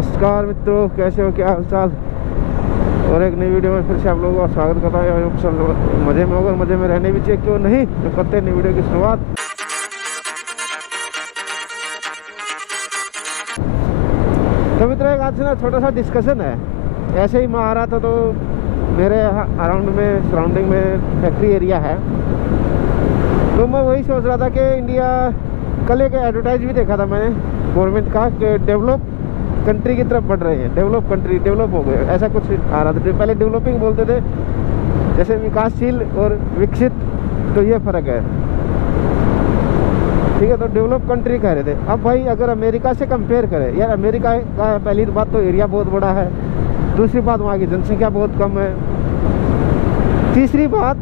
नमस्कार मित्रों, कैसे हो, क्या हाल चाल। और एक नई वीडियो में फिर से आप लोगों का स्वागत करता है। आप सब मज़े में होगा, मज़े में रहने भी चाहिए, क्यों नहीं। तो करते हैं नई वीडियो की शुरुआत। तो मित्रों, एक आज ना छोटा सा डिस्कशन है। ऐसे ही मैं आ रहा था तो मेरे अराउंड में सराउंडिंग में फैक्ट्री एरिया है, तो मैं वही सोच रहा था कि इंडिया, कल एक एडवर्टाइज भी देखा था मैंने गवर्नमेंट का कि डेवलप कंट्री की तरफ बढ़ रहे हैं, डेवलप कंट्री, डेवलप हो गए, ऐसा कुछ आ रहा था। पहले डेवलपिंग बोलते थे, जैसे विकासशील और विकसित, तो ये फर्क है, ठीक है। तो डेवलप कंट्री कह रहे थे। अब भाई अगर अमेरिका से कंपेयर करें, यार अमेरिका का पहली बात तो एरिया बहुत बड़ा है, दूसरी बात वहाँ की जनसंख्या बहुत कम है, तीसरी बात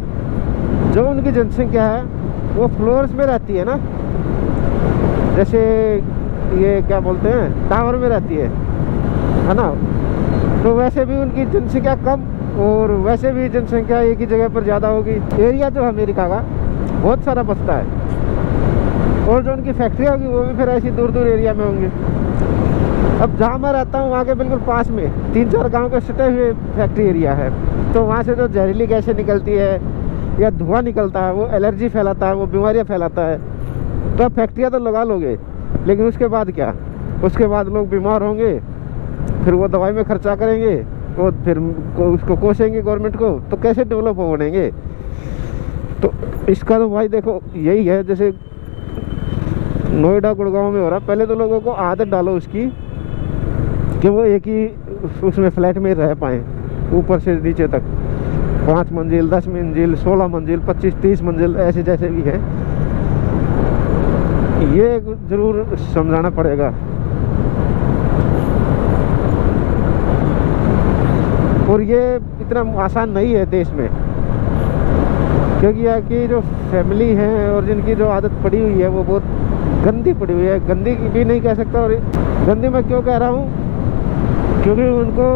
जो उनकी जनसंख्या है वो फ्लोर्स में रहती है ना, जैसे ये क्या बोलते हैं, टावर में रहती है ना। तो वैसे भी उनकी जनसंख्या कम और वैसे भी जनसंख्या एक ही जगह पर ज़्यादा होगी। एरिया जो है अमेरिका का बहुत सारा बसता है, और जो उनकी फैक्ट्री होगी वो भी फिर ऐसी दूर दूर एरिया में होंगी। अब जहाँ मैं रहता हूँ वहाँ के बिल्कुल पास में 3-4 गाँव के सटे हुए फैक्ट्री एरिया है, तो वहाँ से जो जहरीली गैसें निकलती है या धुआं निकलता है वो एलर्जी फैलाता है, वो बीमारियाँ फैलाता है। तो अब फैक्ट्रियाँ तो लगा लोगे, लेकिन उसके बाद क्या, उसके बाद लोग बीमार होंगे, फिर वो दवाई में खर्चा करेंगे, वो फिर उसको कोसेंगे गवर्नमेंट को, तो कैसे डेवलप हो बनेंगे। तो इसका तो भाई देखो यही है, जैसे नोएडा गुड़गांव में हो रहा। पहले तो लोगों को आदत डालो उसकी कि वो एक ही उसमें फ्लैट में रह पाएँ, ऊपर से नीचे तक 5 मंजिल, 10 मंजिल, 16 मंजिल, 25-30 मंजिल, ऐसे जैसे भी है। ये जरूर समझाना पड़ेगा। और ये इतना आसान नहीं है देश में, क्योंकि यहाँ की जो फैमिली है और जिनकी जो आदत पड़ी हुई है वो बहुत गंदी पड़ी हुई है। गंदी भी नहीं कह सकता, और गंदी मैं क्यों कह रहा हूँ, क्योंकि उनको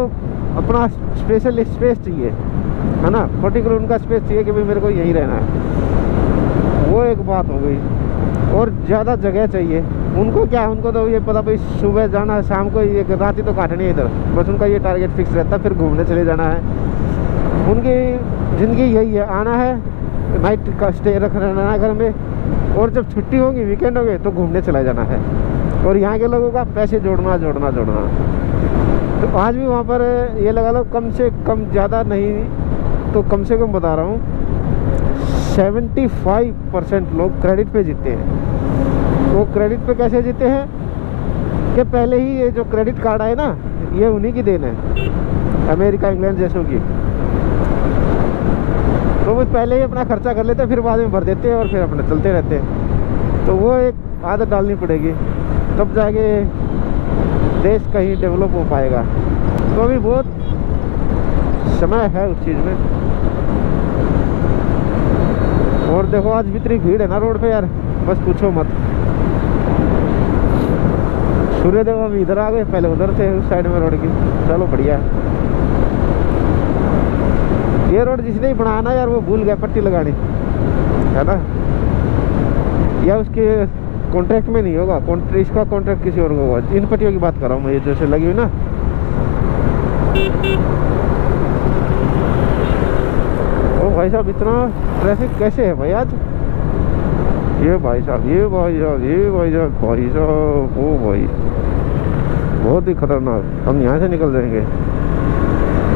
अपना स्पेशल स्पेस चाहिए, है ना, पर्टिकुलर उनका स्पेस चाहिए कि भाई मेरे को यहीं रहना है। वो एक बात हो गई। और ज़्यादा जगह चाहिए उनको। क्या, उनको तो ये पता भाई सुबह जाना है, शाम को एक रात ही तो काटनी है इधर, बस उनका ये टारगेट फिक्स रहता है, फिर घूमने चले जाना है। उनकी ज़िंदगी यही है, आना है, नाइट का स्टे रहना है घर में, और जब छुट्टी होगी, वीकेंड हो गए, तो घूमने चला जाना है। और यहाँ के लोगों का पैसे जोड़ना। तो आज भी वहाँ पर ये लगा लो, कम से कम, ज़्यादा नहीं तो कम से कम बता रहा हूँ, 75% लोग क्रेडिट पे जीते हैं। वो क्रेडिट पे कैसे जीते हैं कि पहले ही ये जो क्रेडिट कार्ड आए ना, ये उन्हीं की देन है, अमेरिका इंग्लैंड जैसों की। तो वो पहले ही अपना खर्चा कर लेते हैं, फिर बाद में भर देते हैं और फिर अपने चलते रहते हैं। तो वो एक आदत डालनी पड़ेगी, तब जाके देश कहीं डेवलप हो पाएगा। तो अभी बहुत समय है उस चीज़ में। और देखो आज भी इतनी भीड़ है ना रोड पे यार, बस पूछो मत। सूर्यदेव अभी इधर आ गए, पहले उधर थे उस साइड में रोड की। चलो बढ़िया। ये रोड जिसने ही बनाया ना यार, वो भूल गया पट्टी लगानी, है ना, या उसके कॉन्ट्रैक्ट में नहीं होगा, इसका कॉन्ट्रैक्ट किसी और को होगा। इन पट्टियों की बात कर रहा हूँ मैं, ये जैसे लगी हुई ना। ओ भाई साहब, इतना ट्रैफिक कैसे है भाई आज। ये भाई साहब, ये भाई साहब, ये भाई साहब, भाई साहब, ओ भाई बहुत ही खतरनाक। हम यहाँ से निकल जाएंगे।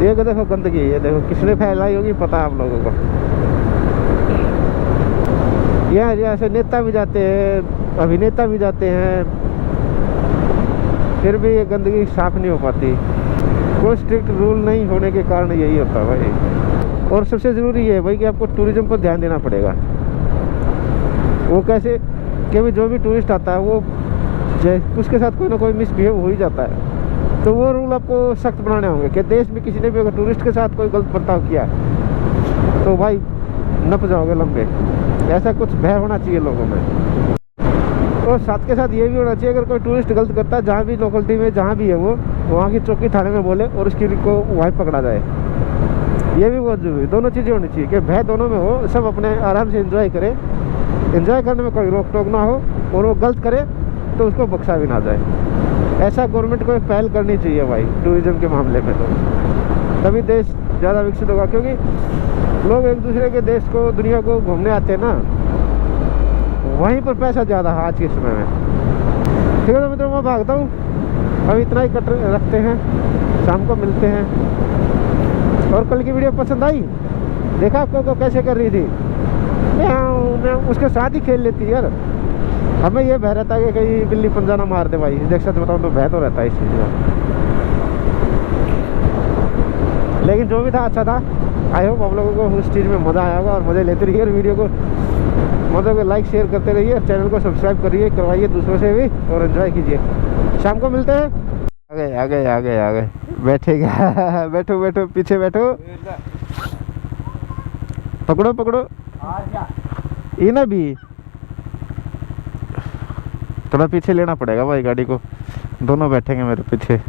ये देखो गंदगी, ये देखो किसने फैलाई होगी, पता है आप लोगों को। यहाँ जैसे नेता भी जाते हैं, अभिनेता भी जाते हैं, फिर भी ये गंदगी साफ नहीं हो पाती। कोई स्ट्रिक्ट रूल नहीं होने के कारण यही होता है भाई। और सबसे ज़रूरी ये है भाई कि आपको टूरिज्म पर ध्यान देना पड़ेगा। वो कैसे कि भाई जो भी टूरिस्ट आता है वो उसके साथ कोई ना कोई मिसबिहेव हो ही जाता है। तो वो रूल आपको सख्त बनाने होंगे कि देश में किसी ने भी अगर टूरिस्ट के साथ कोई गलत बर्ताव किया तो भाई नप जाओगे लंबे। ऐसा कुछ भय होना चाहिए लोगों में। और साथ के साथ ये भी होना चाहिए, अगर कोई टूरिस्ट गलत करता है, जहाँ भी लोकेलिटी में जहाँ भी है वो, वहाँ की चौकी थाने में बोले और उसकी को वहीं पकड़ा जाए। ये भी बहुत जरूरी, दोनों चीज़ें होनी चाहिए कि भय दोनों में हो, सब अपने आराम से एंजॉय करें, एंजॉय करने में कोई रोक टोक ना हो, और वो गलत करे तो उसको बख्शा भी ना जाए। ऐसा गवर्नमेंट को एक पहल करनी चाहिए भाई टूरिज्म के मामले में, तो तभी देश ज़्यादा विकसित होगा। क्योंकि लोग एक दूसरे के देश को, दुनिया को घूमने आते हैं ना, वहीं पर पैसा ज़्यादा है आज के समय में। ठीक है तो मित्रों, मैं भागता हूँ, अभी इतना ही कट रखते हैं, शाम को मिलते हैं। और कल की वीडियो पसंद आई? देखा आपको कैसे कर रही थी, मैं उसके साथ ही खेल लेती यार। हमें ये भय रहता है कि कहीं बिल्ली पंजा ना मार दे भाई, देख सकते बताऊँ तो भय तो रहता है इस चीज़ का। लेकिन जो भी था अच्छा था। आई होप आप लोगों को उस चीज़ में मज़ा आया होगा और मज़े लेते रहिए। और वीडियो को मतलब को लाइक शेयर करते रहिए, चैनल को सब्सक्राइब करिए, करवाइए दूसरों से भी, और एंजॉय कीजिए। शाम को मिलते हैं। आ गए आ गए आ गए आ गए, बैठेगा बैठो बैठो, पीछे बैठो, पकड़ो पकड़ो ये ना भी, थोड़ा पीछे लेना पड़ेगा भाई गाड़ी को, दोनों बैठेंगे मेरे पीछे,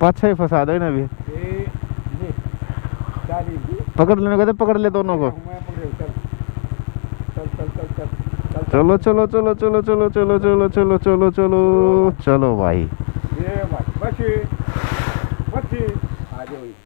पाछा ही फंसा दो ना भी। पकड़ लेने को, पकड़ ले दोनों को। चलो चलो चलो चलो चलो चलो चलो चलो चलो चलो चलो भाई, ये भाई बच्चे बच्चे आ जाओ।